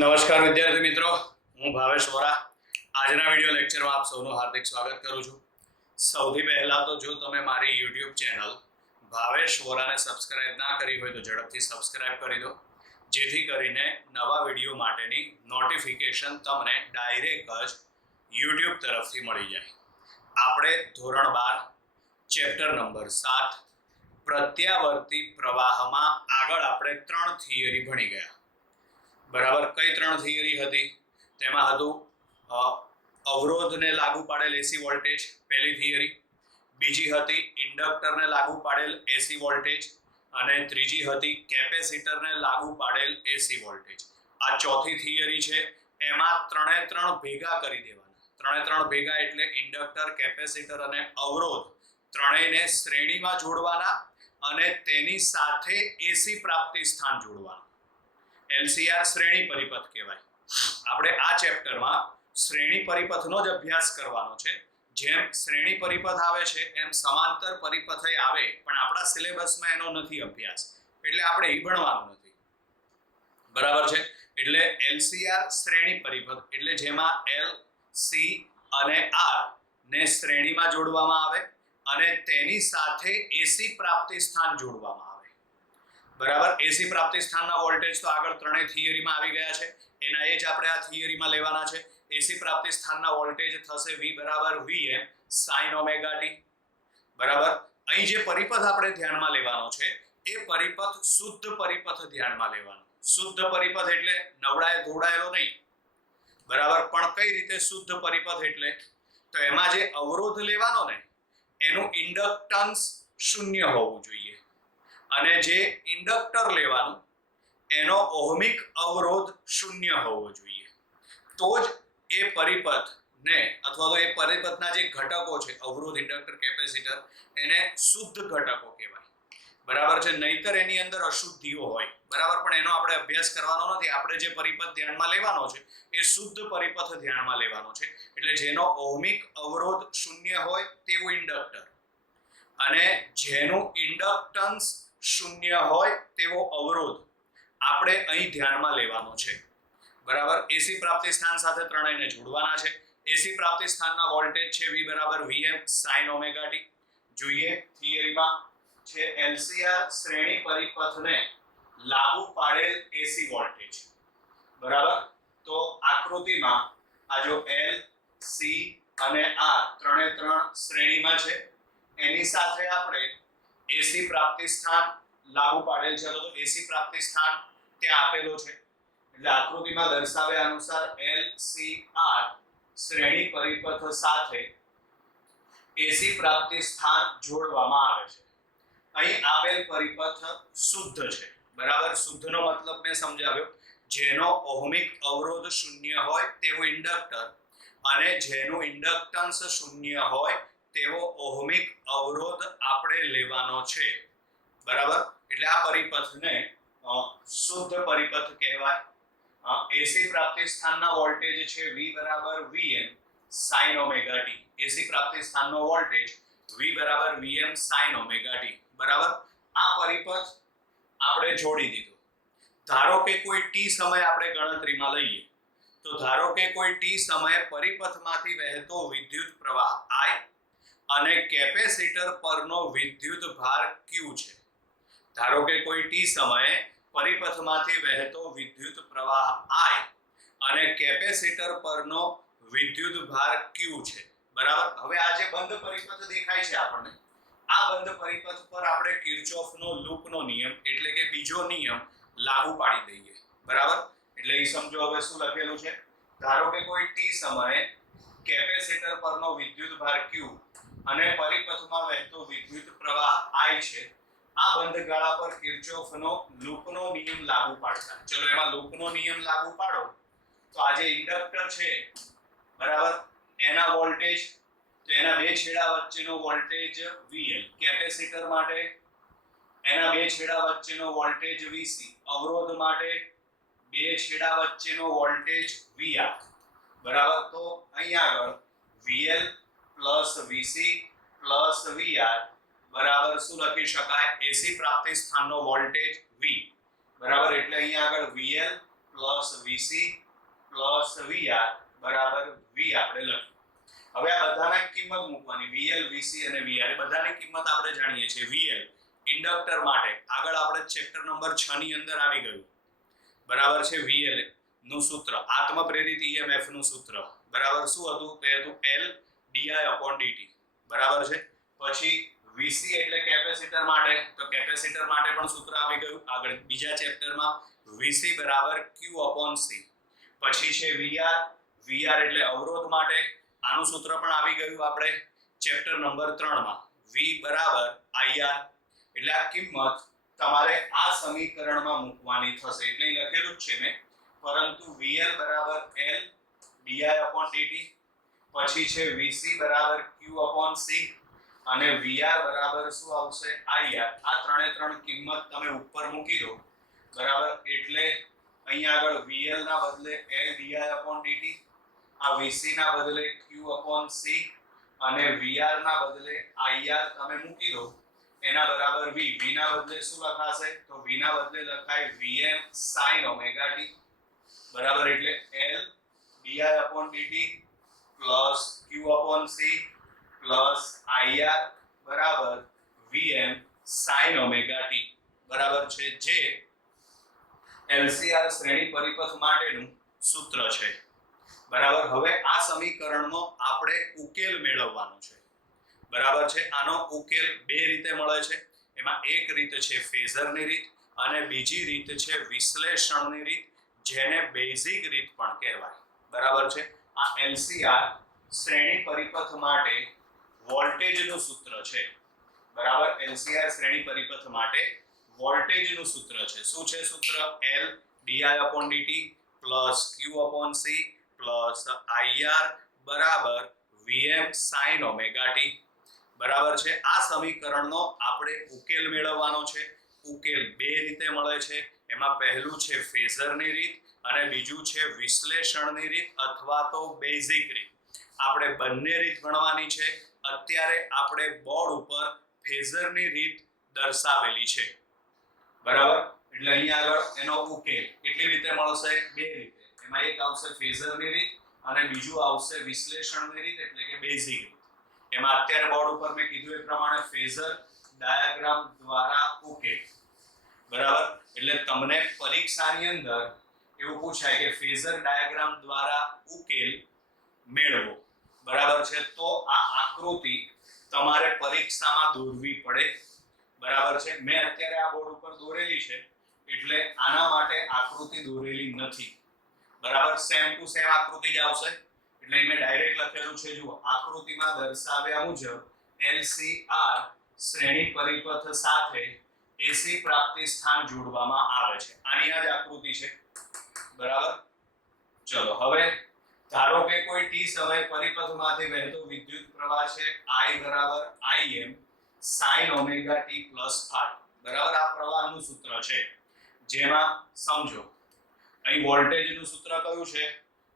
નમસ્કાર વિદ્યાર્થી મિત્રો, હું ભાવેશ વોરા. આજના વિડિયો લેક્ચરમાં આપ સૌનું હાર્દિક સ્વાગત કરું છું. સૌથી પહેલા તો જો તમે મારી YouTube ચેનલ ભાવેશ વોરાને સબસ્ક્રાઇબ ના કરી હોય તો ઝડપથી સબસ્ક્રાઇબ કરી દો, જેથી કરીને નવા વિડિયો માટેની નોટિફિકેશન તમને ડાયરેક્ટ જ YouTube તરફથી મળી જાય. આપણે ધોરણ 12 ચેપ્ટર નંબર 7 પ્રત્યાવર્તી પ્રવાહમાં આગળ આપણે 3 થિયરી ભણી ગયા. બરાબર. કઈ 3 થિયરી હતી? તેમાં હતું અવરોધને લાગુ પાડેલ એસી વોલ્ટેજ, પહેલી થિયરી. બીજી હતી ઇન્ડક્ટરને લાગુ પાડેલ એસી વોલ્ટેજ, અને ત્રીજી હતી કેપેસિટરને લાગુ પાડેલ એસી વોલ્ટેજ. આ ચોથી થિયરી છે. એમાં ત્રણે ત્રણ ભેગા કરી દેવાના. ત્રણે ત્રણ ભેગા એટલે ઇન્ડક્ટર, કેપેસિટર અને અવરોધ ત્રણેયને શ્રેણીમાં જોડવાના અને તેની સાથે એસી પ્રાપ્તિ સ્થાન જોડવાના. LCR શ્રેણી પરિપથ કહેવાય. આપણે આ ચેપ્ટરમાં શ્રેણી પરિપથનો જ અભ્યાસ કરવાનો છે. જેમ શ્રેણી પરિપથ આવે છે એમ સમાંતર પરિપથ આવે, પણ આપણા સિલેબસમાં એનો નથી અભ્યાસ, એટલે આપણે એ ભણવાનું નથી. બરાબર છે. એટલે LCR શ્રેણી પરિપથ એટલે જેમાં L, C અને R ને શ્રેણીમાં જોડવામાં આવે અને તેની સાથે એસી પ્રાપ્તિ સ્થાન જોડવામાં આવે. બરાબર. એસી પ્રાપ્તિ સ્થાનના વોલ્ટેજ તો આગળ ત્રણેય થિયરીમાં આવી ગયા છે, એના એ જ આપણે આ થિયરીમાં લેવાના છે. એસી પ્રાપ્તિ સ્થાનના વોલ્ટેજ થશે V બરાબર Vm sin ઓમેગા t. બરાબર. અહીં જે પરિપથ આપણે ધ્યાનમાં લેવાનો છે એ પરિપથ શુદ્ધ પરિપથ ધ્યાનમાં લેવાનો. શુદ્ધ પરિપથ એટલે નવડાય ધોડાયેલો નહીં. બરાબર. પણ કઈ રીતે શુદ્ધ પરિપથ એટલે? તો એમાં જે અવરોધ લેવાનો ને એનું ઇન્ડક્ટન્સ શૂન્ય હોવું જોઈએ, અને જે ઇન્ડક્ટર લેવાનું એનો ઓહમિક અવરોધ શૂન્ય હોવો જોઈએ. તો જ એ પરિપથ ને અથવા તો એ પરિપથના જે ઘટકો છે અવરોધ, ઇન્ડક્ટર, કેપેસિટર, એને શુદ્ધ ઘટકો કહેવાય. બરાબર છે. નહીતર એની અંદર અશુદ્ધિઓ હોય. બરાબર. પણ એનો આપણે અભ્યાસ કરવાનો નથી. આપણે જે પરિપથ ધ્યાનમાં લેવાનો છે એ શુદ્ધ પરિપથ ધ્યાનમાં લેવાનો છે. એટલે જેનો ઓહમિક અવરોધ શૂન્ય હોય તેવું ઇન્ડક્ટર અને જેનું ઇન્ડક્ટન્સ શૂન્ય હોય તેવો અવરોધ આપણે અહીં ધ્યાનમાં લેવાનો છે. બરાબર. એસી પ્રાપ્તિ સ્થાન સાથે ત્રણેયને જોડવાના છે. એસી પ્રાપ્તિ સ્થાનના વોલ્ટેજ છે V બરાબર Vm sin ઓમેગા t. જોઈએ થિયરીમાં છે LCR શ્રેણી પરિપથને લાગુ પાડેલ એસી વોલ્ટેજ. બરાબર. તો આકૃતિમાં આ જો L, C અને R ત્રણે ત્રણ શ્રેણીમાં છે, એની સાથે આપણે એસી પ્રાપ્તિ સ્થાન લાગુ પાડેલ છે. તો એસી પ્રાપ્તિ સ્થાન ત્યાં આપેલો છે. એટલે આકૃતિમાં દર્શાવ્યા અનુસાર LCR શ્રેણી પરિપથ સાથે એસી પ્રાપ્તિ સ્થાન જોડવામાં આવે છે. અહીં આપેલ પરિપથ શુદ્ધ છે. બરાબર. શુદ્ધનો મતલબ મેં સમજાવ્યો. જેનો ઓહમિક અવરોધ શૂન્ય હોય તેવું ઇન્ડક્ટર અને જેનું ઇન્ડક્ટન્સ શૂન્ય હોય તેવો ઓહમિક અવરોધ આપણે લેવાનો છે. બરાબર. એટલે આ પરિપથને શુદ્ધ પરિપથ કહેવાય. એસી પ્રાપ્તિ સ્થાનના વોલ્ટેજ છે V બરાબર Vm sin ઓમેગા t. એસી પ્રાપ્તિ સ્થાનનો વોલ્ટેજ V બરાબર Vm sin ઓમેગા t. બરાબર. આ પરિપથ આપણે જોડી દીધો. ધારો કે કોઈ t સમય આપણે ગણતરીમાં લઈએ, તો ધારો કે કોઈ t સમયે પરિપથમાંથી વહેતો વિદ્યુત પ્રવાહ I અને કેપેસિટર પરનો વિદ્યુત ભાર Q છે. ધારો કે કોઈ t સમયે પરિપથમાંથી વહેતો વિદ્યુત પ્રવાહ I અને કેપેસિટર પરનો વિદ્યુત ભાર Q છે. બરાબર. હવે આ જે બંધ પરિપથ દેખાય છે આપણને, આ બંધ પરિપથ પર આપણે કિર્ચોફનો લૂપનો નિયમ એટલે કે બીજો નિયમ લાગુ પાડી દઈએ. બરાબર. એટલે એ સમજો હવે શું લખેલું છે. ધારો કે કોઈ t સમયે કેપેસિટર પરનો વિદ્યુત ભાર Q અને પરિપથમાં વહેતો વિદ્યુત પ્રવાહ I છે. આ બંધ ગાળા પર કિર્ચોફનો લૂપનો નિયમ લાગુ પાડતા. ચલો એમાં લૂપનો નિયમ લાગુ પાડો તો આ જે ઇન્ડક્ટર છે, બરાબર, એના વોલ્ટેજ, તો એના બે છેડા વચ્ચેનો વોલ્ટેજ VL, કેપેસિટર માટે એના બે છેડા વચ્ચેનો વોલ્ટેજ VC, અવરોધ માટે બે છેડા વચ્ચેનો વોલ્ટેજ VR. બરાબર. તો અહીં આગળ VL VC VR બરાબર શું લખી શકાય? એસી પ્રાપ્તિ સ્થાનનો વોલ્ટેજ V. બરાબર. એટલે અહીં આગળ VL plus VC plus VR બરાબર વી આપણે લખ્યું. હવે આ બધાની કિંમત મૂકવાની, વીએલ વીસી અને વીઆર એ બધાની કિંમત આપણે જાણીએ છીએ. વીએલ ઇન્ડક્ટર માટે આગળ આપણે ચેપ્ટર નંબર 6 ની અંદર આવી ગયું બરાબર છે. વીએલ નું સૂત્ર આત્મપ્રેરિત ઈએમએફ નું સૂત્ર બરાબર શું હતું? તે હતું L di/dt બરાબર છે. પછી વીસી એટલે કેપેસિટર માટે, તો કેપેસિટર માટે પણ સૂત્ર આવી ગયું આગળ બીજા ચેપ્ટરમાં, વીસી બરાબર Q/C. પછી છે વીઆર, વીઆર એટલે અવરોધ માટે, આનું સૂત્ર પણ આવી ગયું આપણે ચેપ્ટર નંબર 3 માં, V બરાબર IR. એટલે આ કિંમત તમારે આ સમીકરણમાં મૂકવાની થશે. એટલે લખેલું જ છે મેં, પરંતુ VL બરાબર L di/dt, પછી છે VC બરાબર Q/C અને VR બરાબર શું આવશે? IR. આ ત્રણ કિંમત તમે ઉપર મૂકી દો બરાબર. એટલે અહીંયા આગળ VL ના બદલે L di/dt, આ VC ના બદલે Q/C અને VR ના બદલે IR તમે મૂકી દો, એના બરાબર V. V ના બદલે શું લખાશે? તો V ના બદલે લખાય Vm sin omega t બરાબર. એટલે L di/dt plus Q/C plus IR બરાબર Vm sin omega t બરાબર છે, જે LCR શ્રેણી પરિપથ માટેનું સૂત્ર છે બરાબર. હવે આ સમીકરણનો આપણે ઉકેલ મેળવવાનો છે બરાબર છે. આનો ઉકેલ બે રીતે મળે છે. એમાં એક રીત છે ફેઝરની રીત અને બીજી રીત છે વિશ્લેષણની રીત, જેને બેઝિક રીત પણ કહેવાય બરાબર છે. આ LCR શ્રેણી પરિપથ માટે વોલ્ટેજનું સૂત્ર છે બરાબર. LCR શ્રેણી પરિપથ માટે વોલ્ટેજનું સૂત્ર છે. શું છે સૂત્ર? L di/dt plus Q/C plus IR બરાબર Vm sin omega t બરાબર છે. આ સમીકરણનો આપણે ઉકેલ મેળવવાનો છે. ઉકેલ બે રીતે મળે છે. એમાં પહેલું છે ફેઝરની રીત અને બીજું છે વિશ્લેષણની રીત અથવા તો બેઝિક રીત. આપણે બંને રીત ગણવાની છે. અત્યારે આપણે બોર્ડ ઉપર ફેઝરની રીત દર્શાવેલી છે બરાબર. એટલે અહીંયા આગળ એનો ઉકેલ કેટલી રીતે મળશે? બે રીતે. એમાં એક આવશે ફેઝરની રીત અને બીજું આવશે વિશ્લેષણની રીત એટલે કે બેઝિક રીત. એમાં અત્યારે બોર્ડ ઉપર મેં કીધું એ પ્રમાણે ફેઝર ડાયાગ્રામ દ્વારા ઉકેલ બરાબર. એટલે તમને પરીક્ષાની અંદર એવું પૂછાય કે ફેઝર ડાયાગ્રામ દ્વારા ઉકેલ મેળવો બરાબર છે. તો આ આકૃતિ તમારે પરીક્ષામાં દોરવી પડે બરાબર છે. મેં અત્યારે આ બોર્ડ ઉપર દોરેલી છે એટલે આના માટે આકૃતિ દોરેલી નથી બરાબર. સેમ ટુ સેમ આકૃતિ જ આવશે. એટલે મેં ડાયરેક્ટ લખેલું છે, જુઓ આકૃતિમાં દર્શાવ્યા મુજબ LCR શ્રેણી પરિપથ સાથે AC પ્રાપ્તિ સ્થાન જોડવામાં આવે છે. આની આ જ આકૃતિ છે બરાબર. ચલો હવે ધારો કે કોઈ t સમય પરિપથમાંથી વહેતો વિદ્યુત પ્રવાહ છે I બરાબર Im sin omega t plus phi બરાબર. આ પ્રવાહનું સૂત્ર છે, જેમાં સમજો અહીં વોલ્ટેજનું સૂત્ર કયું છે?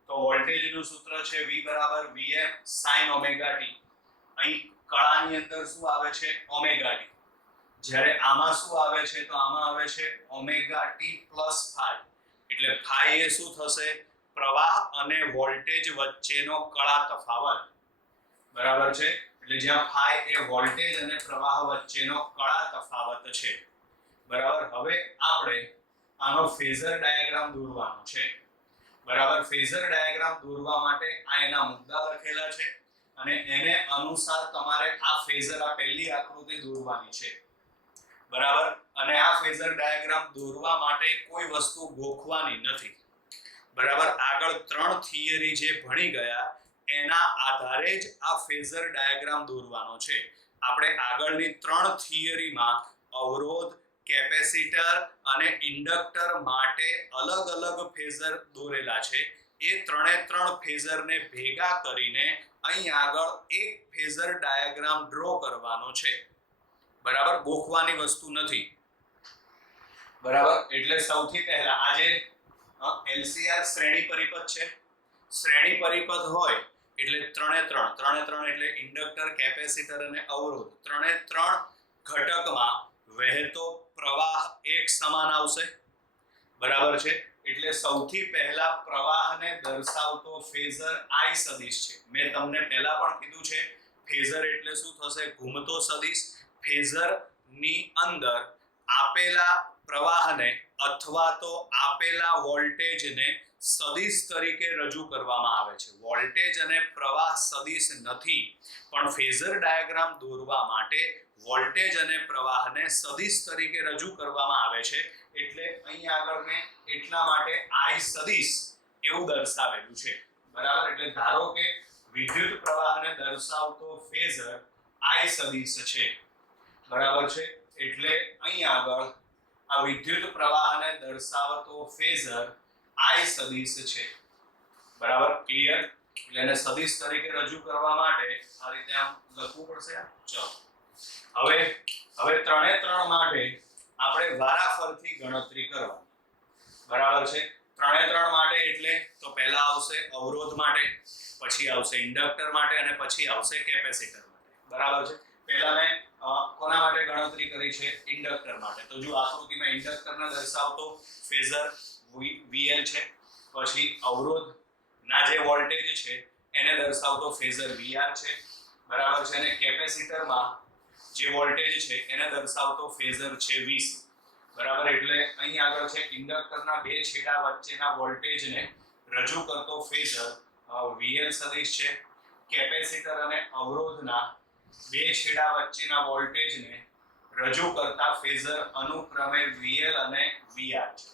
તો વોલ્ટેજનું સૂત્ર છે V બરાબર Vm sin omega t. અહીં કળાની અંદર શું આવે છે? Omega t. જ્યારે આમાં શું આવે છે? તો આમાં આવે છે ઓમેગા t plus phi. એટલે phi એ શું થશે? પ્રવાહ અને વોલ્ટેજ વચ્ચેનો કળા તફાવત બરાબર છે. એટલે જ્યાં phi એ વોલ્ટેજ અને પ્રવાહ વચ્ચેનો કળા તફાવત છે બરાબર. હવે આપણે આનો ફેઝર ડાયાગ્રામ દોરવાનો છે બરાબર. ફેઝર ડાયાગ્રામ દોરવા માટે આ એના મુદ્દા લખેલા છે અને એને અનુસાર તમારે આ ફેઝર, આ પહેલી આકૃતિ દોરવાની છે બરાબર. અને આ ફેઝર ડાયાગ્રામ દોરવા માટે કોઈ વસ્તુ ગોખવાની નથી બરાબર. આગળ 3 થિયરી જે ભણી ગયા એના આધારે જ આ ફેઝર ડાયાગ્રામ દોરવાનો છે. આપણે આગળની 3 થિયરીમાં અવરોધ, કેપેસિટર અને ઇન્ડક્ટર માટે અલગ અલગ ફેઝર દોરેલા છે. એ ત્રણે ત્રણ ફેઝરને ભેગા કરીને અહીં આગળ એક ફેઝર ડાયાગ્રામ ડ્રો કરવાનો છે બરાબર. ગોખવાની વસ્તુ નથી બરાબર. એટલે સૌથી પહેલા આજે LCR શ્રેણી પરિપથ છે. શ્રેણી પરિપથ હોય એટલે ત્રણે ત્રણ એટલે ઇન્ડક્ટર, કેપેસિટર અને અવરોધ, ત્રણે ત્રણ ઘટકમાં વહેતો પ્રવાહ એક સમાન આવશે બરાબર છે. એટલે સૌથી પહેલા પ્રવાહને દર્શાવતો ફેઝર I સદિશ છે. મેં તમને પહેલા પણ કીધું છે ફેઝર એટલે શું થશે? ઘૂમતો સદિશ. ફેઝર ની અંદર આપેલા પ્રવાહને અથવા તો આપેલા વોલ્ટેજને સદિશ તરીકે રજૂ કરવામાં આવે છે. વોલ્ટેજ અને પ્રવાહ સદિશ નથી, પણ ફેઝર ડાયાગ્રામ દોરવા માટે વોલ્ટેજ અને પ્રવાહને સદિશ તરીકે રજૂ કરવામાં આવે છે. એટલે અહીં આગળ મેં એટલા માટે I સદિશ એવું દર્શાવેલું છે. બરાબર? એટલે ધારો કે વિદ્યુત પ્રવાહને દર્શાવતો ફેઝર I સદિશ છે. બરાબર છે? એટલે અહીં આગળ આ વિદ્યુત પ્રવાહને દર્શાવતો ફેઝર I સદિશ છે. બરાબર? ક્લિયર? એટલે એને સદિશ તરીકે રજૂ કરવા માટે આ રીતે આમ લખવું પડશે. ચલો હવે 3 એ 3 માટે આપણે વારાફરતી ગણતરી કરવાની. બરાબર છે? 3 એ 3 માટે એટલે તો પહેલા આવશે અવરોધ માટે, પછી આવશે ઇન્ડક્ટર માટે અને પછી આવશે કેપેસિટર માટે. બરાબર છે? પહેલા મેં કોના માટે ગણતરી કરી છે? ઇન્ડક્ટર માટે. તો જો આકૃતિમાં ઇન્ડક્ટરને દર્શાવતો ફેઝર VL છે, પછી અવરોધના જે વોલ્ટેજ છે એને દર્શાવતો ફેઝર VR છે. બરાબર છે? અને કેપેસિટરમાં જે વોલ્ટેજ છે એને દર્શાવતો ફેઝર છે VC. બરાબર? એટલે અહીં આગળ છે ઇન્ડક્ટરના બે છેડા વચ્ચેના વોલ્ટેજને રજૂ કરતો ફેઝર VL સદિશ છે. કેપેસિટર અને અવરોધના બે છેડા વચ્ચેના વોલ્ટેજને રજૂ કરતા ફેઝર અનુક્રમે VL અને VR છે.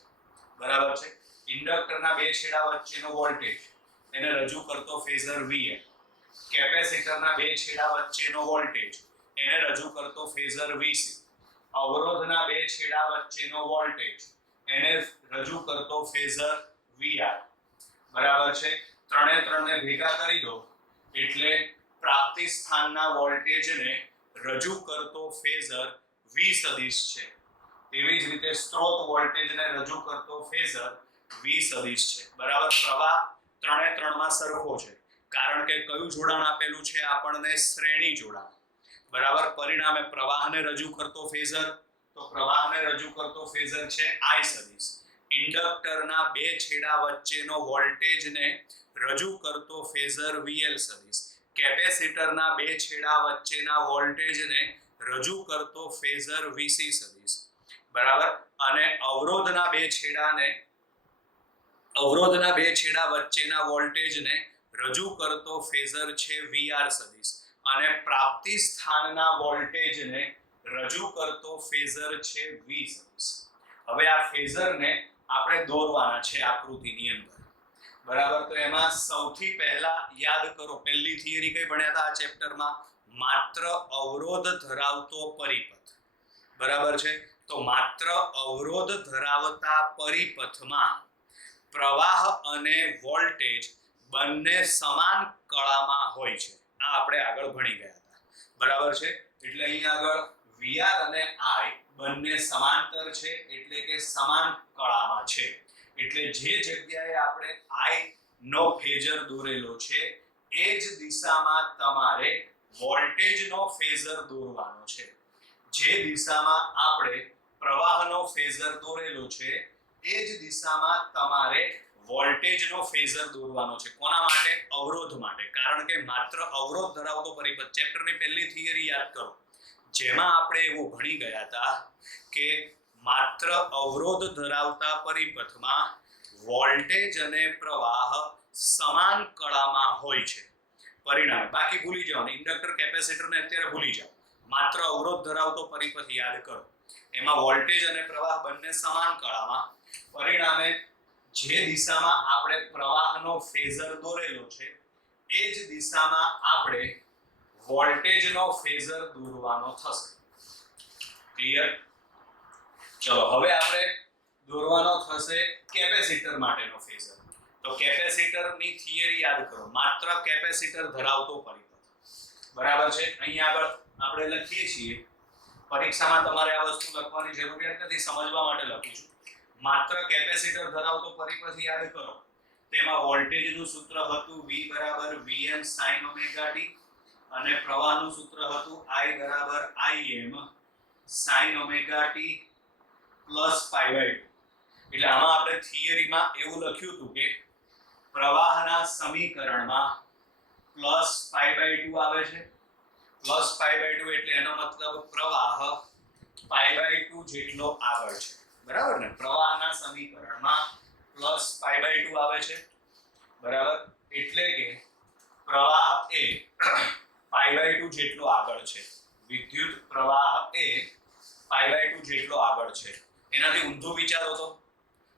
બરાબર છે? ઇન્ડક્ટરના બે છેડા વચ્ચેનો વોલ્ટેજ એને રજૂ કરતો ફેઝર VL. કેપેસિટરના બે છેડા વચ્ચેનો વોલ્ટેજ એને રજૂ કરતો ફેઝર VC. અવરોધના બે છેડા વચ્ચેનો વોલ્ટેજ એને રજૂ કરતો ફેઝર VR. બરાબર છે? 3 એ 3 ને ભેગા કરી દો એટલે પ્રાપ્તિ સ્થાનના વોલ્ટેજને રજૂ કરતો ફેઝર V સદિશ છે. તેવી જ રીતે સ્ત્રોત વોલ્ટેજને રજૂ કરતો ફેઝર V સદિશ છે. બરાબર? પ્રવાહ 3 એ 3 માં સરખો છે, કારણ કે કયું જોડાણ આપેલું છે આપણને? શ્રેણી જોડાણ. બરાબર? પરિણામે પ્રવાહને રજૂ કરતો ફેઝર, તો પ્રવાહને રજૂ કરતો ફેઝર છે I સદિશ. ઇન્ડક્ટરના બે છેડા વચ્ચેનો વોલ્ટેજને રજૂ કરતો ફેઝર VL સદિશ. કેપેસિટરના બે છેડા વચ્ચેના વોલ્ટેજને રજૂ કરતો ફેઝર VC સદિશ. બરાબર? અને અવરોધના બે છેડા વચ્ચેના વોલ્ટેજને રજૂ કરતો ફેઝર છે VR સદિશ. અને પ્રાપ્તિ સ્થાનના વોલ્ટેજને રજૂ કરતો ફેઝર છે V સદિશ. હવે આ ફેઝરને આપણે દોરવાના છે આકૃતિની અંદર. બરાબર? તો એમાં સૌથી પહેલા યાદ કરો, પહેલી થિયરી કઈ ભણ્યા હતા આ ચેપ્ટરમાં? માત્ર અવરોધ ધરાવતો પરિપથ. બરાબર છે? તો માત્ર અવરોધ ધરાવતા પરિપથમાં પ્રવાહ અને વોલ્ટેજ બંને સમાન કળામાં હોય છે. આ આપણે આગળ ભણી ગયા હતા. બરાબર છે? એટલે અહીં આગળ VR અને I બંને સમાંતર છે, એટલે કે સમાન કળામાં છે. એટલે જે જગ્યાએ આપણે I નો ફેઝર દોરેલો છે એ જ દિશામાં તમારે વોલ્ટેજનો ફેઝર દોરવાનો છે. જે દિશામાં આપણે પ્રવાહનો ફેઝર દોરેલો છે એ જ દિશામાં તમારે વોલ્ટેજનો ફેઝર દોરવાનો છે. કોના માટે? અવરોધ માટે. કારણ કે માત્ર અવરોધ ધરાવતો પરિપથ, ચેપ્ટરની પહેલી થિયરી યાદ કરો, જેમાં આપણે એવું ભણી ગયા હતા કે માત્ર અવરોધ ધરાવતા પરિપથમાં વોલ્ટેજ અને પ્રવાહ સમાન કળામાં હોય છે. પરિણામે બાકી ભૂલી જાઓ. ઇન્ડક્ટર, કેપેસિટરને અત્યારે ભૂલી જાઓ. માત્ર અવરોધ ધરાવતો પરિપથ યાદ કરો. એમાં વોલ્ટેજ અને પ્રવાહ બંને સમાન કળામાં. પરિણામે જે દિશામાં આપણે પ્રવાહનો ફેઝર દોરેલો છે એ જ દિશામાં આપણે વોલ્ટેજનો ફેઝર દોરવાનો થશે. ક્લિયર? ચલો હવે આપણે દોરવાનો થશે કેપેસિટર માટેનો ફેઝર. તો કેપેસિટરની થિયરી યાદ કરો. માત્ર કેપેસિટર ધરાવતો પરિપથ. બરાબર છે? અહીં આગળ આપણે લખીએ છીએ, પરીક્ષામાં તમારે આ વસ્તુ લખવાની જરૂરિયાત નથી, સમજવા માટે લખું છું. માત્ર કેપેસિટર ધરાવતો પરિપથ યાદ કરો. તેમાં વોલ્ટેજનું સૂત્ર હતું V = Vm sin ωt અને પ્રવાહનું સૂત્ર હતું I = Im sin ωt + π/2. એટલે આમાં આપણે થિયરીમાં એવું લખ્યું હતું કે પ્રવાહના સમીકરણમાં +π/2 આવે છે. +π/2 એટલે એનો મતલબ પ્રવાહ π/2 જેટલો આગળ છે. બરાબર ને? પ્રવાહના સમીકરણમાં +π/2 આવે છે. બરાબર? એટલે કે પ્રવાહ એ π/2 જેટલો આગળ છે. વિદ્યુત પ્રવાહ એ π/2 જેટલો આગળ છે. એનાથી ઊંધું વિચારો તો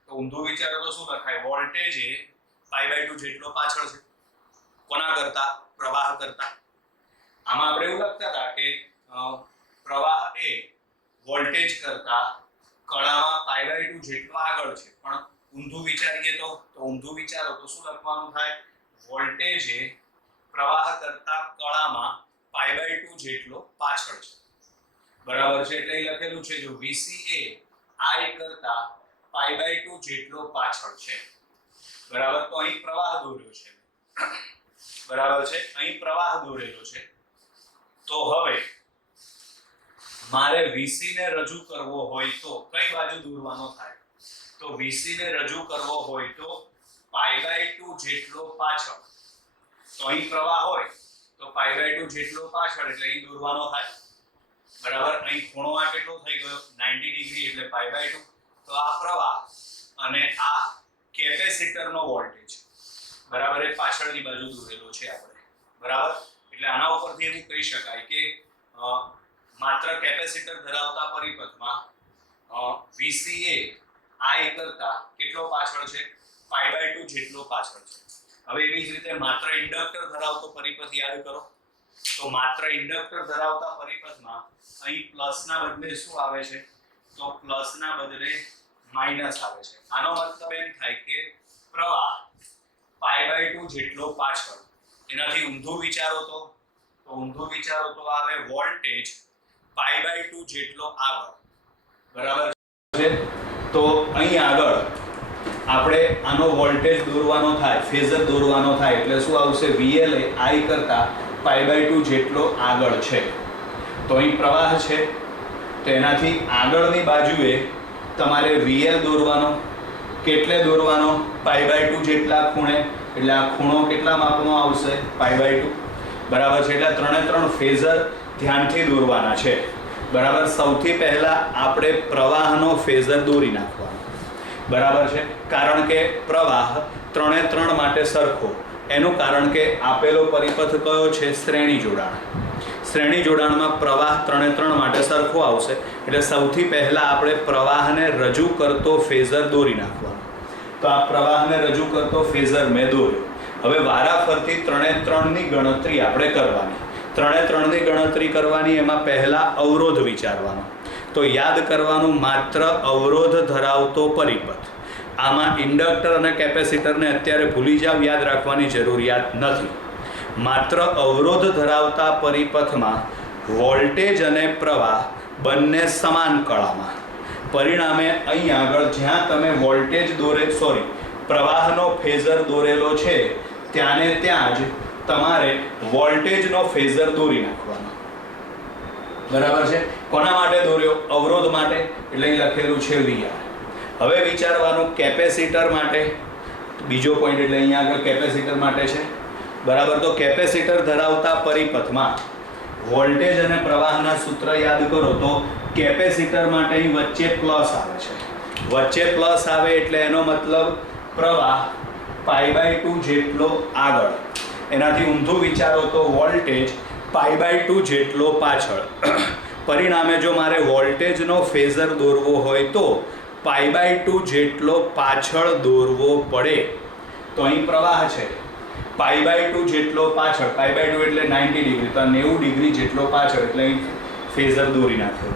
ઊંધું વિચારો તો શું લખાય? વોલ્ટેજ એ π/2 જેટલો પાછળ છે. કોના કરતા? પ્રવાહ કરતા. આમાં આપણે એવું લખતા હતા કે પ્રવાહ એ વોલ્ટેજ કરતા કળામાં π/2 જેટલો આગળ છે. પણ ઊંધું વિચારીએ તો ઊંધું વિચારો તો શું લખવાનું થાય? વોલ્ટેજ એ પ્રવાહ કરતા કળામાં π/2 જેટલો પાછળ છે. બરાબર છે? એટલે લખેલું છે જો Vc એ I કરતા π/2 જેટલો પાછળ છે. બરાબર? તો અહીં પ્રવાહ દોર્યો છે. બરાબર છે? અહીં પ્રવાહ દોરેલો છે. તો હવે મારે Vc ને રજૂ કરવો હોય તો કઈ બાજુ દોરવાનો થાય? તો Vc ને રજૂ કરવો હોય તો π/2 જેટલો પાછળ. તો અહીં પ્રવાહ હોય તો π/2 જેટલો પાછળ એટલે અહીં દોરવાનો થાય. બરાબર? અહીં ખૂણો આ કેટલો થઈ ગયો? 90 ડિગ્રી એટલે π/2. તો આ પ્રવાહ અને આ કેપેસિટરનો વોલ્ટેજ બરાબર એ પાછળની બાજુ દોરેલો છે આપણે. બરાબર? એટલે આના ઉપરથી એવું કહી શકાય કે માત્ર કેપેસિટર ધરાવતા પરિપથમાં Vc એ I કરતા કેટલો પાછળ છે? π/2 જેટલો પાછળ છે. હવે એવી જ રીતે માત્ર ઇન્ડક્ટર ધરાવતો પરિપથ યાદ કરો. તો માત્ર ઇન્ડક્ટર ધરાવતા પરિપથમાં અહીં પ્લસના બદલે શું આવે છે? તો પ્લસના બદલે માઈનસ આવે છે. આનો મતલબ એમ થાય કે પ્રવાહ π/2 જેટલો પાછળ. એનાથી ઊંધું વિચારો તો ઊંધું વિચારો તો આવે વોલ્ટેજ π/2 જેટલો આગળ. બરાબર છે? તો અહીં આગળ આપણે આનો વોલ્ટેજ દોરવાનો થાય, ફેઝર દોરવાનો થાય એટલે શું આવશે? VL એ I કરતા π/2 જેટલો આગળ છે. તો અહીં પ્રવાહ છે તો એનાથી આગળની બાજુએ તમારે VL દોરવાનો. કેટલે દોરવાનો? π/2 જેટલા ખૂણે. એટલે આ ખૂણો કેટલા માપનો આવશે? π/2. બરાબર છે? એટલે ત્રણે ત્રણ ફેઝર ધ્યાનથી દોરવાના છે. બરાબર? સૌથી પહેલા આપણે પ્રવાહનો ફેઝર દોરી નાખવાનો. બરાબર છે? કારણ કે પ્રવાહ ત્રણે ત્રણ માટે સરખો. એનું કારણ કે આપેલો પરિપથ કયો છે? શ્રેણી જોડાણ. શ્રેણી જોડાણમાં પ્રવાહ ત્રણે ત્રણ માટે સરખો આવશે. એટલે સૌથી પહેલા આપણે પ્રવાહને રજૂ કરતો ફેઝર દોરી નાખવાનો. તો આ પ્રવાહને રજૂ કરતો ફેઝર મેં દોર્યો. હવે વારાફરતી ત્રણે ત્રણની ગણતરી આપણે કરવાની. ત્રણે ત્રણની ગણતરી કરવાની. એમાં પહેલા અવરોધ વિચારવાનો. તો યાદ કરવાનું માત્ર અવરોધ ધરાવતો પરિપથ. આમાં ઇન્ડક્ટર અને કેપેસિટરને અત્યારે ભૂલી જાવ, યાદ રાખવાની જરૂરિયાત નથી. માત્ર અવરોધ ધરાવતા પરિપથમાં વોલ્ટેજ અને પ્રવાહ બંને સમાન કળામાં. પરિણામે અહીં આગળ જ્યાં તમે પ્રવાહનો ફેઝર દોરેલો છે ત્યાંને ત્યાં જ તમારે વોલ્ટેજનો ફેઝર દોરી નાખવાનો. બરાબર છે? કોના માટે દોર્યો? અવરોધ માટે. એટલે અહીં લખેલું છે VR. હવે વિચારવાનું કેપેસિટર માટે. બીજો પોઈન્ટ એટલે અહીંયા આગળ કેપેસિટર માટે છે. બરાબર? તો કેપેસિટર ધરાવતા પરિપથમાં વોલ્ટેજ અને પ્રવાહના સૂત્ર યાદ કરો તો કેપેસિટર માટે અહીં વચ્ચે પ્લસ આવે છે. વચ્ચે પ્લસ આવે એટલે એનો મતલબ પ્રવાહ π/2 જેટલો આગળ. એનાથી ઊંધું વિચારો તો વોલ્ટેજ π/2 જેટલો પાછળ. પરિણામે જો મારે વોલ્ટેજનો ફેઝર દોરવો હોય તો π/2 જેટલો પાછળ દોરવો પડે. તો અહીં પ્રવાહ છે π/2 જેટલો પાછળ. π/2 એટલે 90 ડિગ્રી. તો 90 ડિગ્રી જેટલો પાછળ એટલે અહીં ફેઝર દોરી નાખ્યો.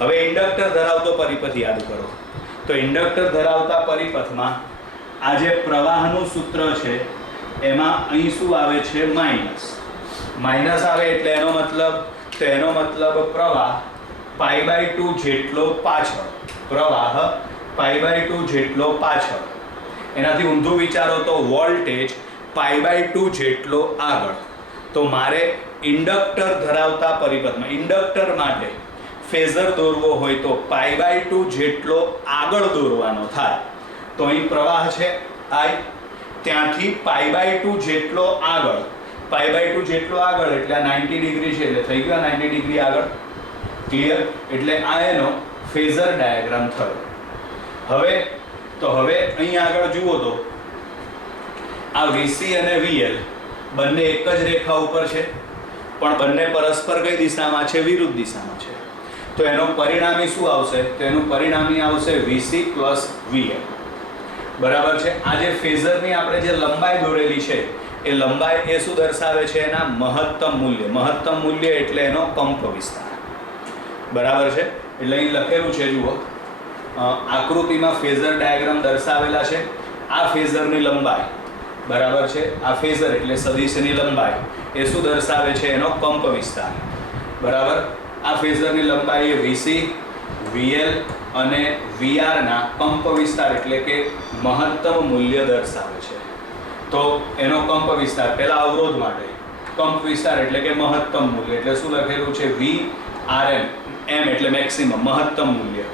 હવે ઇન્ડક્ટર ધરાવતો પરિપથ યાદ કરો. તો ઇન્ડક્ટર ધરાવતા પરિપથમાં આ જે પ્રવાહનું સૂત્ર છે એમાં અહીં શું આવે છે? માઇનસ. માઇનસ આવે એટલે એનો મતલબ પ્રવાહ π/2 જેટલો પાછળ. પ્રવાહ π/2 જેટલો પાછળ. એનાથી ઊંધું વિચારો તો વોલ્ટેજ π/2 જેટલો આગળ. તો મારે ઇન્ડક્ટર ધરાવતા પરિપથમાં ઇન્ડક્ટર માટે ફેઝર દોરવો હોય તો π/2 જેટલો આગળ દોરવાનો થાય. તો અહીં પ્રવાહ છે I, ત્યાંથી π/2 જેટલો આગળ, π/2 જેટલો આગળ એટલે આ 90 ડિગ્રી છે એટલે થઈ ગયો 90 ડિગ્રી આગળ. ક્લિયર? એટલે આ એનો ફેઝર ડાયાગ્રામ થયો. હવે અહીં આગળ જુઓ તો આ VC અને VL બંને એક જ રેખા ઉપર છે, પણ બંને પરસ્પર કઈ દિશામાં છે? વિરુદ્ધ દિશામાં છે. તો એનો પરિણામી શું આવશે? તો એનું પરિણામી આવશે VC પ્લસ VL. બરાબર છે. આ જે ફેઝરની આપણે જે લંબાઈ દોરેલી છે એ લંબાઈ એ શું દર્શાવે છે? એના મહત્તમ મૂલ્ય. મહત્તમ મૂલ્ય એટલે એનો કંપ વિસ્તાર. બરાબર છે. એટલે અહીં લખેલું છે જુઓ, આકૃતિમાં ફેઝર ડાયાગ્રામ દર્શાવેલા છે. આ ફેઝરની લંબાઈ, બરાબર છે, આ ફેઝર એટલે સદિશની લંબાઈ એ શું દર્શાવે છે? એનો કંપ વિસ્તાર. બરાબર. આ ફેઝરની લંબાઈ એ VC, VL અને VR ના કંપ વિસ્તાર એટલે કે મહત્તમ મૂલ્ય દર્શાવે છે. તો એનો કંપ વિસ્તાર પહેલા અવરોધ માટે કંપ વિસ્તાર એટલે કે મહત્તમ મૂલ્ય એટલે શું લખેલું છે? VRM. M એટલે મેક્સિમમ, મહત્તમ મૂલ્ય,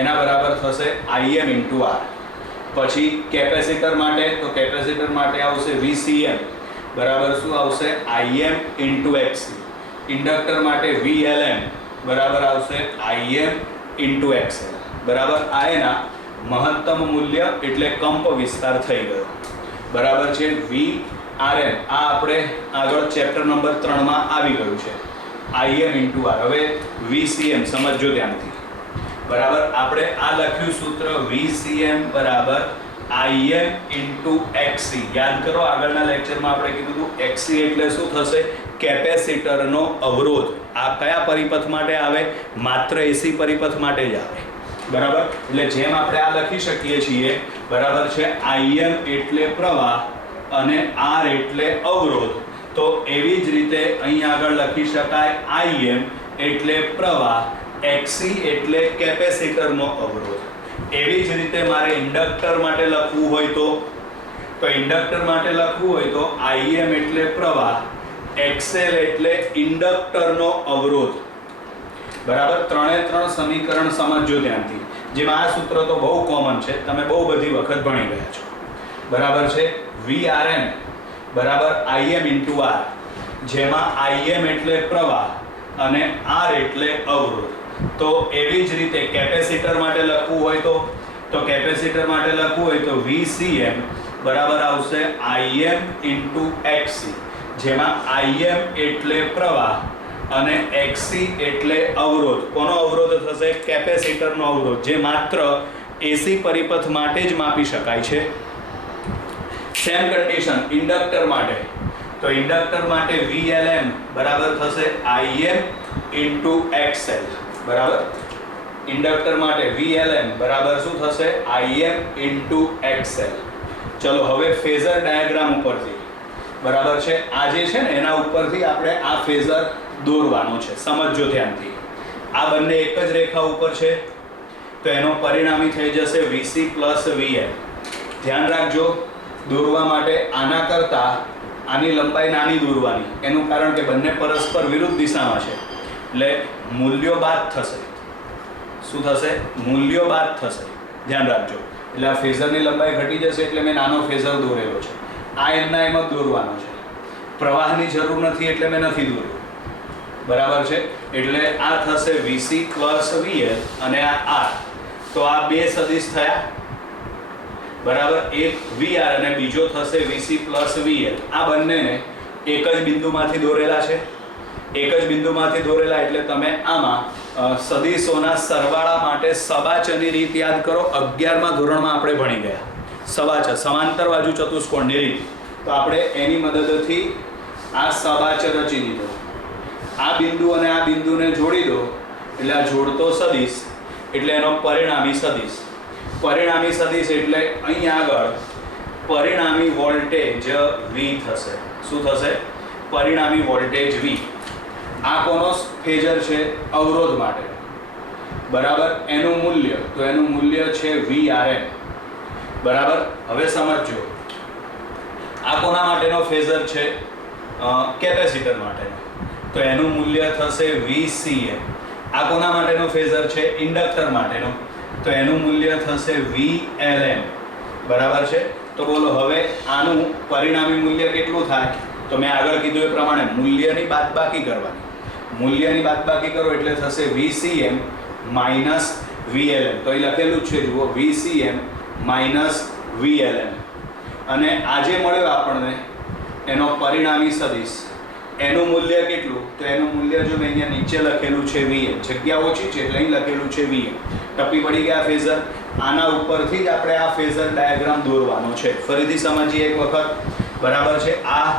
એના બરાબર થશે IM × R. પછી કેપેસિટર માટે, તો કેપેસિટર માટે આવશે VCM બરાબર શું આવશે? IM × XC. ઇન્ડક્ટર માટે VLM બરાબર આવશે IM × XL. બરાબર. આ એના મહત્તમ મૂલ્ય એટલે કંપ વિસ્તાર થઈ ગયો. બરાબર છે. VRM આ આપણે આગળ ચેપ્ટર નંબર 3 માં આવી ગયું છે. IM × R. હવે VCM સમજો ધ્યાનથી. બરાબર. આપણે આ લખ્યું સૂત્ર VCM બરાબર IM × XC. યાદ કરો, આગળના લેક્ચરમાં આપણે કીધું હતું XC એટલે શું થશે? કેપેસિટરનો અવરોધ. આ કયા પરિપથ માટે આવે? માત્ર AC પરિપથ માટે જ આવે. બરાબર. એટલે જેમ આપણે આ લખી શકીએ છીએ, બરાબર છે, IM એટલે પ્રવાહ અને R એટલે અવરોધ. તો એવી જ રીતે અહીં આગળ લખી શકાય IM એટલે પ્રવાહ, XC એટલે કેપેસિટરનો અવરોધ. એવી જ રીતે મારે ઇન્ડક્ટર માટે લખવું હોય તો ઇન્ડક્ટર માટે લખવું હોય તો IM એટલે પ્રવાહ, XL એટલે ઇન્ડક્ટરનો અવરોધ. બરાબર. 3 સમીકરણ સમજજો ધ્યાનથી. જેમાં આ સૂત્ર તો બહુ કોમન છે, તમે બહુ બધી વખત ભણી ગયા છો. બરાબર છે. VRM બરાબર IM × R, જેમાં IM એટલે પ્રવાહ અને R એટલે અવરોધ. તો એવી જ રીતે કેપેસિટર માટે લખવું હોય તો કેપેસિટર માટે લખવું હોય તો VCM બરાબર આવશે IM × XC, જેમાં IM એટલે પ્રવાહ અને XC એટલે અવરોધ. કોનો અવરોધ થશે? કેપેસિટરનો અવરોધ, જે માત્ર AC પરિપથ માટે જ માપી શકાય છે. સેમ કન્ડિશન ઇન્ડક્ટર માટે, તો ઇન્ડક્ટર માટે VLM બરાબર થશે IM × XL. બરાબર. ઇન્ડક્ટર માટે VLM બરાબર શું થશે? IM × XL. ચલો હવે ફેઝર ડાયાગ્રામ ઉપરથી, બરાબર છે, આ જે છે ને એના ઉપરથી આપણે આ ફેઝર દોરવાનો છે. સમજજો ધ્યાનથી. આ બંને એક જ રેખા ઉપર છે, તો એનો પરિણામી થઈ જશે VC પ્લસ VL. ધ્યાન રાખજો, દોરવા માટે આના કરતાં આની લંબાઈ નાની દોરવાની. એનું કારણ કે બંને પરસ્પર વિરુદ્ધ દિશામાં છે, એટલે મૂલ્યો બાદ થશે. શું થશે? મૂલ્યો બાદ થશે. ધ્યાન રાખજો. એટલે આ ફેઝરની લંબાઈ ઘટી જશે એટલે મેં નાનો ફેઝર દોરેલો છે. આ એમના એમ જ દોરવાનો છે. પ્રવાહની જરૂર નથી એટલે મેં નથી દોર્યો. બરાબર છે. એટલે આ થશે VC પ્લસ VL અને આ R. તો આ બે સદિશ થયા. બરાબર. એક VR અને બીજો થશે VC પ્લસ VL. આ બંનેને એક જ બિંદુમાંથી દોરેલા છે. એક જ બિંદુમાંથી દોરેલા એટલે તમે આમાં સદિશોના સરવાળા માટે સબાચની રીત યાદ કરો. 11મા ધોરણમાં આપણે ભણી ગયા સબાચ, સમાંતર બાજુ ચતુષ્કોણની રીત. તો આપણે એની મદદથી આ સબાચ રચી દીધો. આ બિંદુ અને આ બિંદુને જોડી દો એટલે આ જોડતો સદિશ એટલે એનો પરિણામી સદિશ. પરિણામી સદિશ એટલે અહીં આગળ પરિણામી વોલ્ટેજ V થશે. શું થશે? પરિણામી વોલ્ટેજ V. આ કોનો ફેઝર છે? અવરોધ માટે. બરાબર. એનું મૂલ્ય, તો એનું મૂલ્ય છે VRM. બરાબર. હવે સમજો, આ કોના માટેનો ફેઝર છે? કેપેસિટર માટેનો. તો એનું મૂલ્ય થશે VCM. આ કોના માટેનો ફેઝર છે? ઇન્ડક્ટર માટેનો. તો એનું મૂલ્ય થશે VLN. બરાબર છે? તો બોલો હવે આનું પરિણામી મૂલ્ય કેટલું થાય? તો મેં આગળ કીધું એ પ્રમાણે મૂલ્યની બાદબાકી કરવાની. મૂલ્યની બાદબાકી કરો એટલે થશે VCM માઇનસ VLN. તો એ લખેલું જ છે જુઓ, VCM માઇનસ VLN. અને આજે મળ્યો આપણને એનો પરિણામી સદિશ, એનું મૂલ્ય કેટલું? તો એનું મૂલ્ય જો મેં અહીંયા નીચે લખેલું છે VM, જગ્યા ઓછી છે એટલે અહીં લખેલું છે VM. ટપી પડી ગયા ફેઝર. આના ઉપરથી જ આપણે આ ફેઝર ડાયાગ્રામ દોરવાનો છે. ફરીથી સમજીએ એક વખત. બરાબર છે? આ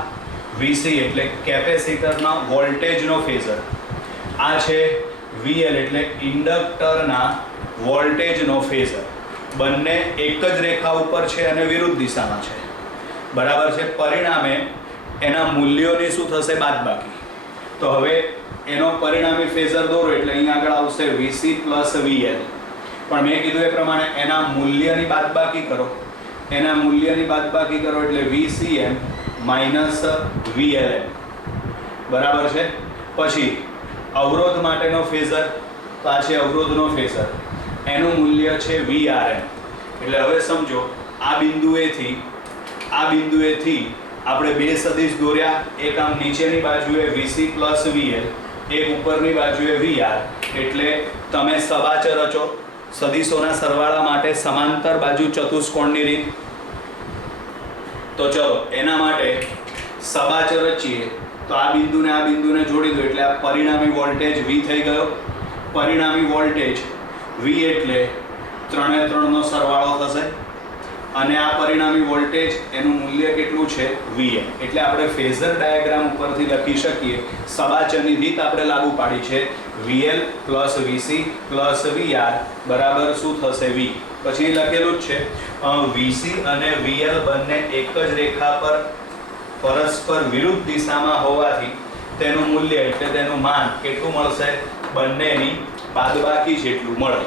VC એટલે કેપેસિટરના વોલ્ટેજનો ફેઝર. આ છે VL એટલે ઇન્ડક્ટરના વોલ્ટેજનો ફેઝર. બંને એક જ રેખા ઉપર છે અને વિરુદ્ધ દિશામાં છે. બરાબર છે? પરિણામે એના મૂલ્યોની શું થશે? બાદબાકી. તો હવે એનો પરિણામી ફેઝર દોરો એટલે અહીં આગળ આવશે VC પ્લસ VL. પણ મેં કીધું એ પ્રમાણે એના મૂલ્યની બાદબાકી કરો. એના મૂલ્યની બાદબાકી કરો એટલે VCM માઇનસ VLN. બરાબર છે? પછી અવરોધ માટેનો ફેઝર, તો આ છે અવરોધનો ફેઝર. એનું મૂલ્ય છે VRM. એટલે હવે સમજો, આ બિંદુએથી આપણે બે સદિશ દોર્યા. એક આમ નીચેની બાજુએ VC પ્લસ VL, એક ઉપરની બાજુએ VR. એટલે તમે સવાચર રચો. સદિશોના સરવાળા માટે સમાંતર બાજુ ચતુષ્કોણની રીત. તો ચલો એના માટે સવાચર રચીએ. તો આ બિંદુને જોડી દો એટલે આ પરિણામી વોલ્ટેજ V થઈ ગયો. પરિણામી વોલ્ટેજ V એટલે 3 એ 3 નો સરવાળો થશે. અને આ પરિણામી વોલ્ટેજ એનું મૂલ્ય કેટલું છે? VM. એટલે આપણે ફેઝર ડાયાગ્રામ ઉપરથી લખી શકીએ. સવાચરની રીત આપણે લાગુ પાડી છે. VL plus VC plus VR બરાબર શું થશે? V. પછી લખેલું જ છે VC અને VL બંને એક જ રેખા પર પરસ્પર વિરુદ્ધ દિશામાં હોવાથી તેનું મૂલ્ય એટલે તેનું માન કેટલું મળશે? બંનેની બાદબાકી જેટલું મળે.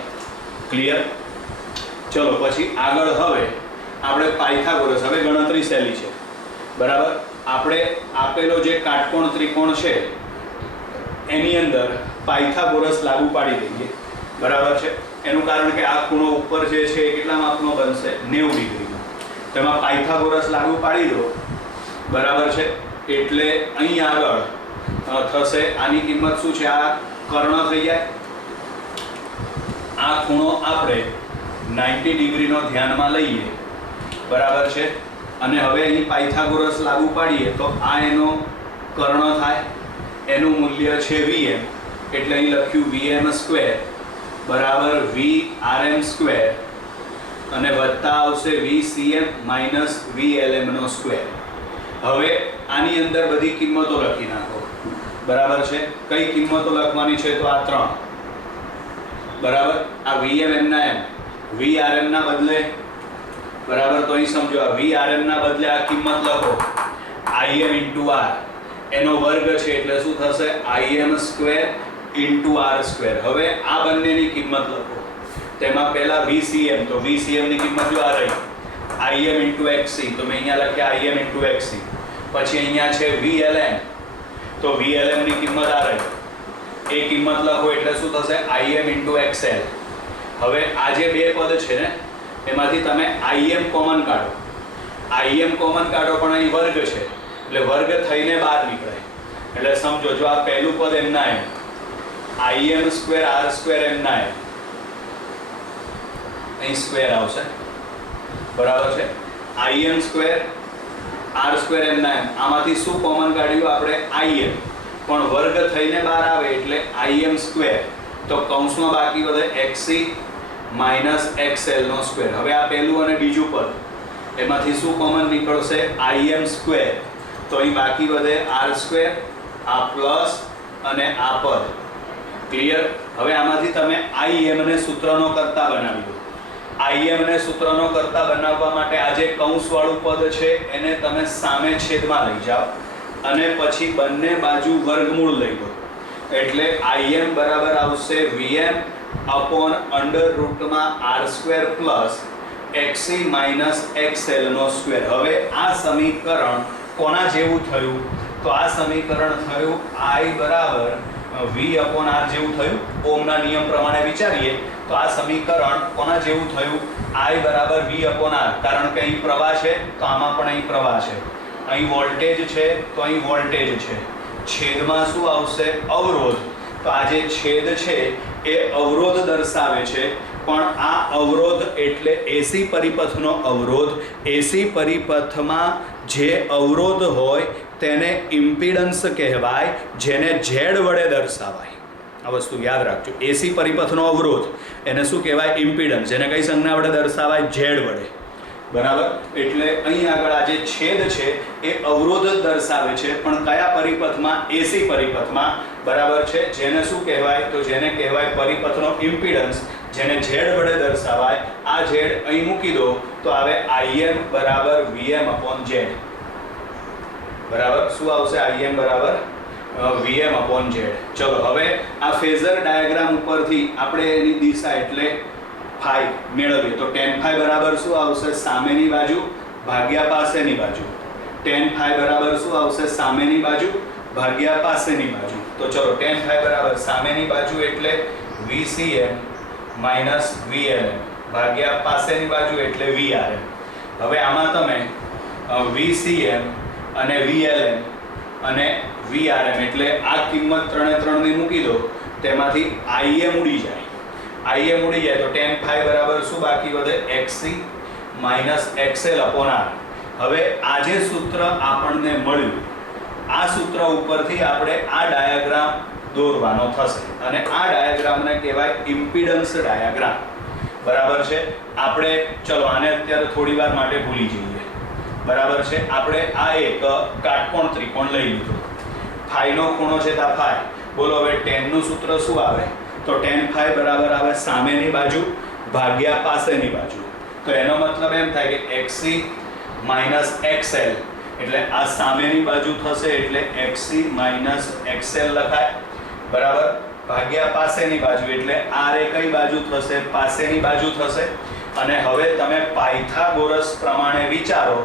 ક્લિયર? ચલો પછી આગળ હવે આપણે પાયથાગોરસ. હવે ગણતરી સહેલી છે. બરાબર? આપણે આપેલો જે કાટકોણ ત્રિકોણ છે એની અંદર પાયથાગોરસ લાગુ પાડી દઈએ. બરાબર છે? એનું કારણ કે આ ખૂણો ઉપર જે છે એ કેટલા માપનો બનશે? 90 ડિગ્રીનો. તેમાં પાયથાગોરસ લાગુ પાડી દો. બરાબર છે? એટલે અહીં આગળ થશે, આની કિંમત શું છે? આ કર્ણ થઈ જાય. આ ખૂણો આપણે 90 ડિગ્રીનો ધ્યાનમાં લઈએ. બરાબર છે? અને હવે અહીં પાયથાગોરસ લાગુ પાડીએ તો આ એનો કર્ણ થાય. એનું મૂલ્ય છે VM. એટલે અહીં લખ્યું VM સ્ક્વેર બરાબર VRM સ્ક્વેર અને વત્તા આવશે VCM માઇનસ VLM નો સ્ક્વેર. હવે આની અંદર બધી કિંમતો લખી નાખો. બરાબર છે? કઈ કિંમતો લખવાની છે? તો આ 3. બરાબર? આ VMM ના M, VRM ના બદલે. બરાબર? તો અહીં સમજો, આ VRM ના બદલે આ કિંમત લખો IM ઇન્ટુ R. એનો વર્ગ છે એટલે શું થશે? IM square into R square. હવે આ બંનેની કિંમત લખો. તેમાં પહેલા VCM, તો VCM ની કિંમત જો આ રહી IM ઇન્ટુ XC. તો મેં અહીંયા લખ્યા IM ઇન્ટુ XC. પછી અહીંયા છે VLN. તો VLN ની કિંમત આ રહી. એ કિંમત લખો એટલે શું થશે? IM into XL. હવે આ જે બે પદ છે ને એમાંથી તમે IM કોમન કાઢો. IM કોમન કાઢો પણ અહીં વર્ગ છે એટલે વર્ગ થઈને બહાર નીકળે. એટલે સમજો, જો આ પહેલું પદ એમના એમ IM સ્ક્વેર R સ્ક્વેર એમના એમ અહીં સ્ક્વેર આવશે. બરાબર છે? IM સ્ક્વેર R સ્ક્વેર એમના એમ. આમાંથી શું કોમન કાઢ્યું આપણે? IM. પણ વર્ગ થઈને બહાર આવે એટલે IM સ્ક્વેર. તો કૌંસમાં બાકી વધે XC માઇનસ XL નો સ્ક્વેર. હવે આ પહેલું અને બીજું પદ એમાંથી શું કોમન નીકળશે? IM square. તો અહીં બાકી વધે R સ્ક્વેર, આ પ્લસ અને આ પદ. ક્લિયર? હવે આમાંથી તમે IM ને સૂત્રનો કરતા બનાવી દો. IM ને સૂત્રનો કરતા બનાવવા માટે આ જે કૌંસવાળું પદ છે એને તમે સામે છેદમાં લઈ જાઓ અને પછી બંને બાજુ વર્ગમૂળ લઈ લો. એટલે IM બરાબર આવશે VM અપોન અંડર રૂટમાં R square plus XC minus XL નો સ્ક્વેર. હવે આ સમીકરણ કોના જેવું થયું? તો આ સમીકરણ થયું I બરાબર V/R જેવું થયું. ઓમના નિયમ પ્રમાણે વિચારીએ તો આ સમીકરણ કોના જેવું થયું? I બરાબર V/R. કારણ કે અહીં પ્રવાહ છે તો આમાં પણ અહીં પ્રવાહ છે, અહીં વોલ્ટેજ છે તો અહીં વોલ્ટેજ છે. છેદમાં શું આવશે? અવરોધ. તો આ જે છેદ છે એ અવરોધ દર્શાવે છે, પણ આ અવરોધ એટલે એસી પરિપથનો અવરોધ. એસી પરિપથમાં જે અવરોધ હોય તેને ઇમ્પિડન્સ કહેવાય, જેને ઝેડ વડે દર્શાવાય. આ વસ્તુ યાદ રાખજો. એસી પરિપથનો અવરોધ એને શું કહેવાય? ઇમ્પિડન્સ. જેને કઈ સંજ્ઞા વડે દર્શાવાય? ઝેડ વડે. બરાબર. એટલે અહીં આગળ આ જે છેદ છે એ અવરોધ જ દર્શાવે છે, પણ કયા પરિપથમાં? એસી પરિપથમાં. બરાબર છે. જેને શું કહેવાય? તો જેને કહેવાય પરિપથનો ઇમ્પિડન્સ, જેને ઝેડ વડે દર્શાવાય. આ ઝેડ અહીં મૂકી દો તો આવે IM બરાબર VM/Z. બરાબર. શું આવશે? IM બરાબર VM/Z. ચલો હવે આ ફેઝર ડાયાગ્રામ ઉપરથી આપણે એની દિશા એટલે ફાઈ મેળવીએ તો tan phi બરાબર શું આવશે? સામેની બાજુ ભાગ્યા પાસેની બાજુ. tan phi બરાબર શું આવશે? સામેની બાજુ ભાગ્યા પાસેની બાજુ. તો ચલો tan phi બરાબર સામેની બાજુ એટલે VCM માઇનસ VLM ભાગ્યા પાસેની બાજુ એટલે VRM. હવે આમાં તમે VCM અને VLM અને VRM એટલે આ કિંમત ત્રણે ત્રણની મૂકી દો, તેમાંથી IM ઉડી જાય. IM ઉડી જાય તો tan phi બરાબર શું બાકી વધે? XC minus XL/R. હવે આ જે સૂત્ર આપણને મળ્યું, આ સૂત્ર ઉપરથી આપણે આ ડાયાગ્રામ દોરવાનો થશે, અને આ ડાયાગ્રામને કહેવાય ઇમ્પિડન્સ ડાયાગ્રામ. બરાબર છે. આપણે ચલો આને અત્યારે થોડી વાર માટે ભૂલી જઈએ. બરાબર છે. આપણે આ એક કાટકોણ ત્રિકોણ લઈ લીધો. ફાઈનો ખૂણો છે તા ફાઈ. બોલો હવે ટેનનું સૂત્ર શું આવે? તો tan phi બરાબર આવે સામેની બાજુ ભાગ્યા પાસેની બાજુ. તો એનો મતલબ એમ થાય કે XC માઇનસ XL એટલે આ સામેની બાજુ થશે એટલે XC માઇનસ XL લખાય. બરાબર. ભાગ્યા પાસેની બાજુ એટલે આ રે કઈ બાજુ થશે? પાસેની બાજુ થશે. અને હવે તમે પાયથાગોરસ પ્રમાણે વિચારો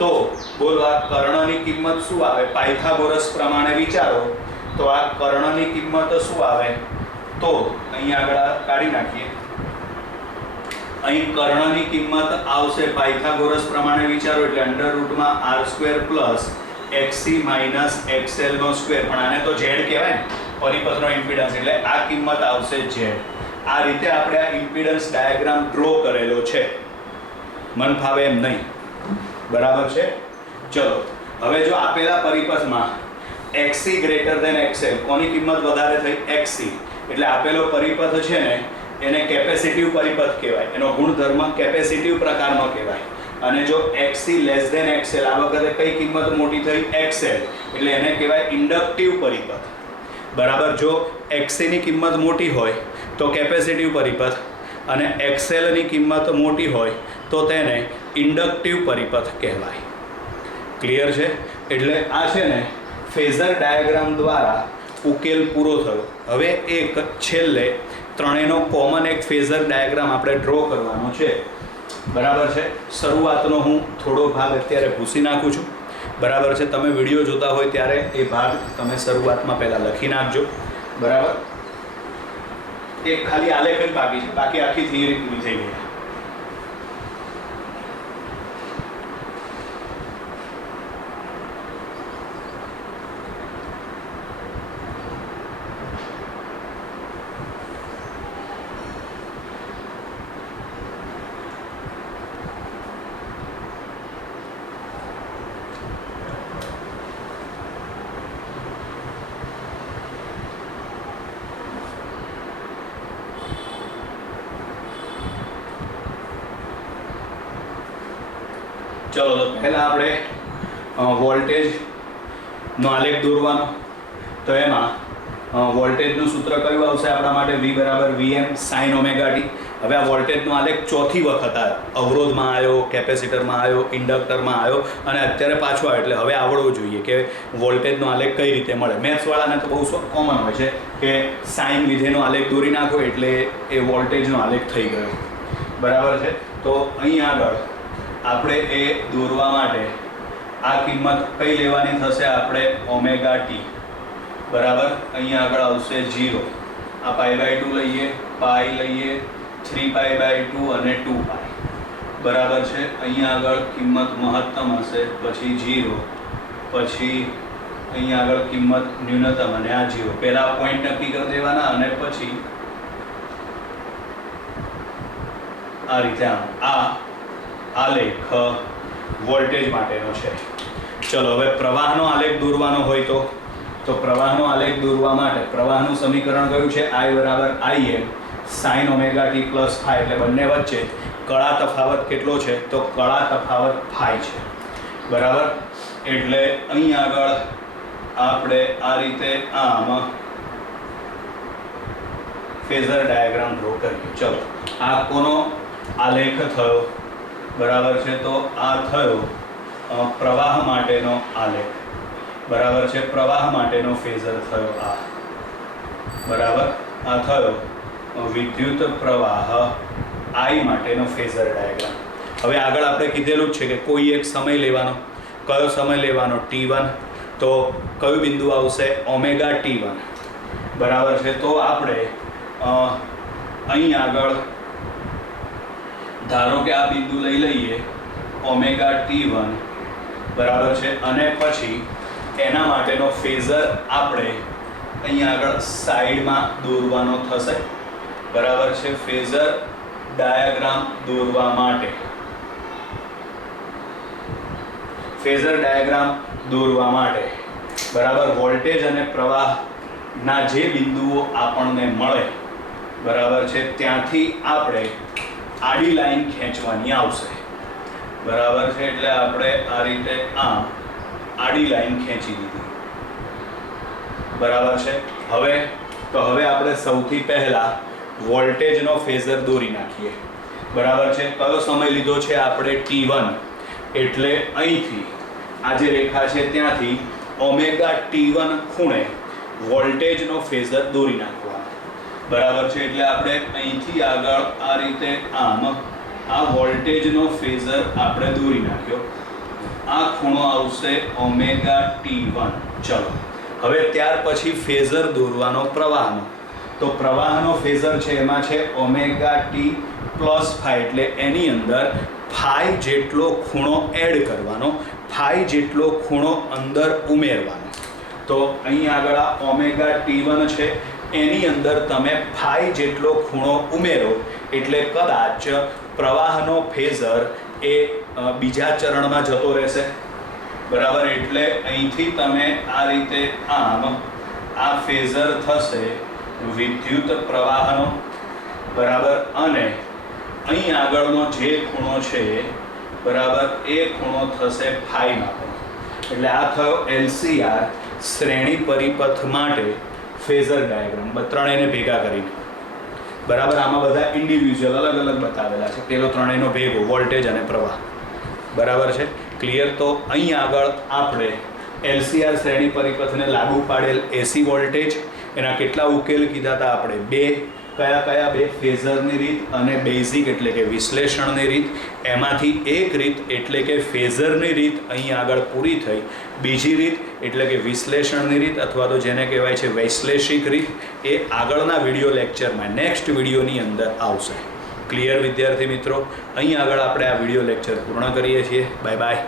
તો બોલો આ કર્ણની કિંમત શું આવે? પાયથાગોરસ પ્રમાણે વિચારો તો આ કર્ણની કિંમત શું આવે? તો અહીં આગળ કાઢી નાખીએ. અહીં કર્ણની કિંમત આવશે પાયથાગોરસ પ્રમાણે વિચારો એટલે √R² + XC માઇનસ XL². પણ આને તો ઝેડ કહેવાય ને, પરિપથનો ઇમ્પિડન્સ, એટલે આ કિંમત આવશે ઝેડ. આ રીતે આપણે આ ઇમ્પિડન્સ ડાયાગ્રામ ડ્રો કરેલો છે. મન ફાવે એમ નહીં. બરાબર છે. ચલો હવે જો આપેલા પરિપથમાં XC > XL કોની કિંમત વધારે થઈ? XC. એટલે આપેલો પરિપથ છે ને એને કેપેસિટિવ પરિપથ કહેવાય. એનો ગુણધર્મ કેપેસિટિવ પ્રકારનો કહેવાય. અને જો XC < XL આ વખતે કઈ કિંમત મોટી થઈ? XL. એટલે એને કહેવાય ઇન્ડક્ટિવ પરિપથ. બરાબર. જો XC ની કિંમત મોટી હોય તો કેપેસિટિવ પરિપથ, અને XL ની કિંમત મોટી હોય તો તેને ઇન્ડક્ટિવ પરિપથ કહેવાય. ક્લિયર છે? એટલે આ છે ને ફેઝર ડાયાગ્રામ દ્વારા ઉકેલ પૂરો થયો. હવે એક છેલ્લે ત્રણેયનો કોમન એક ફેઝર ડાયાગ્રામ આપણે ડ્રો કરવાનો છે. બરાબર છે. શરૂઆતનો હું થોડો ભાગ અત્યારે ભૂસી નાખું છું. બરાબર છે. તમે વિડીયો જોતા હોય ત્યારે એ ભાગ તમે શરૂઆતમાં પહેલાં લખી નાખજો. બરાબર. એક ખાલી આલેખ જ બાકી છે, બાકી આખી થિયરી પૂરી થઈ ગઈ. ચલો તો પહેલાં આપણે વોલ્ટેજનો આલેખ દોરવાનો. તો એમાં વોલ્ટેજનું સૂત્ર કયું આવશે આપણા માટે? V બરાબર VM sin ωt. હવે આ વોલ્ટેજનો આલેખ ચોથી વખત આવ્યો. અવરોધમાં આવ્યો, કેપેસિટરમાં આવ્યો, ઇન્ડક્ટરમાં આવ્યો, અને અત્યારે પાછો આવ્યો. એટલે હવે આવડવું જોઈએ કે વોલ્ટેજનો આલેખ કઈ રીતે મળે. મેથ્સવાળાને તો બહુ કોમન હોય છે કે સાઇન વિધેયનો આલેખ દોરી નાખો એટલે એ વોલ્ટેજનો આલેખ થઈ ગયો. બરાબર છે. તો અહીં આગળ આપણે એ દોરવા માટે આ કિંમત કઈ લેવાની થશે? આપણે ωt. બરાબર. અહીંયા આગળ આવશે 0. આ π/2 લઈએ, પાઈ લઈએ, 3π/2 અને 2π. બરાબર છે. અહીંયા આગળ કિંમત મહત્તમ હશે, પછી 0, પછી અહીંયા આગળ કિંમત ન્યૂનતમ અને આ 0. પહેલા પોઈન્ટ નક્કી કરી દેવાના અને પછી આ રીતે આ આલેખ વોલ્ટેજ માટેનો છે. ચલો હવે પ્રવાહનો આલેખ દોરવાનો હોય તો પ્રવાહનો આલેખ દોરવા માટે પ્રવાહનું સમીકરણ કયું છે? I = Im sin ωt + phi. એટલે બંને વચ્ચે કળા તફાવત કેટલો છે? તો કળા તફાવત phi છે. બરાબર. એટલે અહીં આગળ આપણે આ રીતે આમ ફેઝર ડાયાગ્રામ ડ્રો કરીએ. ચલો આ કોનો આલેખ થયો? બરાબર છે. તો આ થયો પ્રવાહ માટેનો આલેખ. બરાબર છે. પ્રવાહ માટેનો ફેઝર થયો આ. બરાબર. આ થયો વિદ્યુત પ્રવાહ I માટેનો ફેઝર ડાયાગ્રામ. હવે આગળ આપણે કીધેલું જ છે કે કોઈ એક સમય લેવાનો. કયો સમય લેવાનો? T1. તો કયું બિંદુ આવશે? ωt1. બરાબર છે. તો આપણે અહીં આગળ ધારો કે આ બિંદુ લઈ લઈએ ωt1. બરાબર છે. અને પછી એના માટેનો ફેઝર આપણે અહીંયા આગળ સાઈડમાં દોરવાનો થશે. બરાબર છે. ફેઝર ડાયાગ્રામ દોરવા માટે બરાબર વોલ્ટેજ અને પ્રવાહના જે બિંદુઓ આપણને મળે, બરાબર છે, ત્યાંથી આપણે આડી લાઈન ખેંચવાની આવશે. બરાબર છે. એટલે આપણે આ રીતે આડી લાઈન ખેંચી દીધી. બરાબર છે. હવે આપણે સૌથી પહેલા વોલ્ટેજનો ફેઝર દોરી નાખીએ. બરાબર છે. કયો સમય લીધો છે આપણે? T1. એટલે અહીંથી આ જે રેખા છે ત્યાંથી ωt1 ખૂણે વોલ્ટેજનો ફેઝર દોરી નાખવાનો. બરાબર છે. એટલે આપણે અહીંથી આગળ આ રીતે આ વોલ્ટેજનો ફેઝર આપણે દોરી નાખ્યો. આ ખૂણો આવશે ωt1. ચલો હવે ત્યાર પછી ફેઝર દોરવાનો પ્રવાહનો. તો પ્રવાહનો ફેઝર છે એમાં છે ωt + phi. એટલે એની અંદર phi જેટલો ખૂણો એડ કરવાનો, phi જેટલો ખૂણો અંદર ઉમેરવાનો. તો અહીં આગળ આ ωt1 છે, એની અંદર તમે phi જેટલો ખૂણો ઉમેરો એટલે કદાચ પ્રવાહનો ફેઝર એ બીજા ચરણમાં જતો રહેશે. બરાબર. એટલે અહીંથી તમે આ રીતે આ ફેઝર થશે વિદ્યુત પ્રવાહનો. બરાબર. અને અહીં આગળનો જે ખૂણો છે, બરાબર, એ ખૂણો થશે phi માટેનો. એટલે આ થયો LCR શ્રેણી પરિપથ માટે ફેઝર ડાયાગ્રામ. ત્રણેયને ભેગા કરીને. બરાબર. આમાં બધા ઇન્ડિવિજ્યુઅલ અલગ બતાવેલા છે. પેલો ત્રણેયનો ભેગો વોલ્ટેજ અને પ્રવાહ. બરાબર છે. ક્લિયર. તો અહીં આગળ આપણે LCR શ્રેણી પરિપથને લાગુ પાડેલ AC વોલ્ટેજ એના કેટલા ઉકેલ કીધા હતા આપણે? 2. કયા 2? ફેઝરની રીત અને બેઝિક એટલે કે વિશ્લેષણની રીત. એમાંથી એક રીત એટલે કે ફેઝરની રીત અહીં આગળ પૂરી થઈ. બીજી રીત એટલે કે વિશ્લેષણની રીત અથવા તો જેને કહેવાય છે વૈશ્લેષિક રીત, એ આગળના વિડીયો લેક્ચરમાં નેક્સ્ટ વિડીયોની અંદર આવશે. ક્લિયર વિદ્યાર્થી મિત્રો? અહીં આગળ આપણે આ વિડીયો લેક્ચર પૂર્ણ કરીએ છીએ. Bye bye.